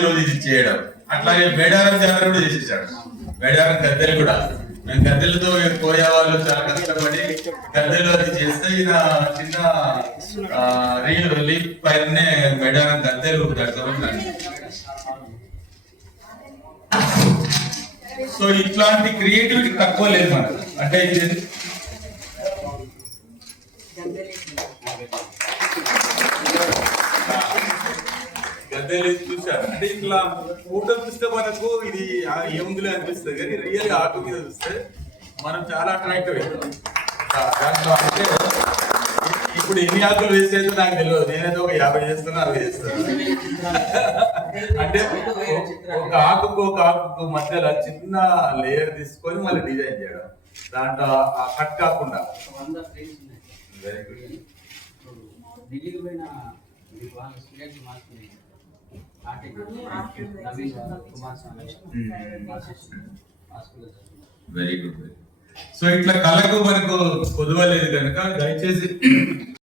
చవితి రోజు ఇది చేయడం. అట్లాగే మేడారం జాతర కూడా చేసేసాడు. మేడారం గద్దెలు కూడా మేము గద్దెలతో కోయా వాళ్ళు చాలా కష్టపడి గద్దెలు అది చేస్తే ఈయన చిన్న లీఫ్ పైనే మేడారం గద్దెలు కడతామని. సో ఇట్లాంటి క్రియేటివిటీ తక్కువ లేదు మనకు. అంటే ఇది గద్దెలు చూసారు అంటే ఇట్లా ఫోటో చూస్తే మనకు ఇది ఏముందిలే అనిపిస్తుంది, కానీ రియల్ ఆటో మీద చూస్తే మనం చాలా అట్రాక్టివ్ అవుతాం దాంట్లో. అంటే ఇప్పుడు ఎన్ని ఆకులు వేసేదో నాకు తెలియదు, నేనైతే ఒక 50 చేస్తాను, 60 చేస్తాను. అంటే ఒక ఆకుకు మధ్యలో చిన్న లేయర్ తీసుకొని మళ్ళీ డిజైన్ చేయడం, దాంట్లో కట్ కాకుండా. Very good. Very good. So ఇట్లా కళకు మనకు కొదవలేదు కనుక దయచేసి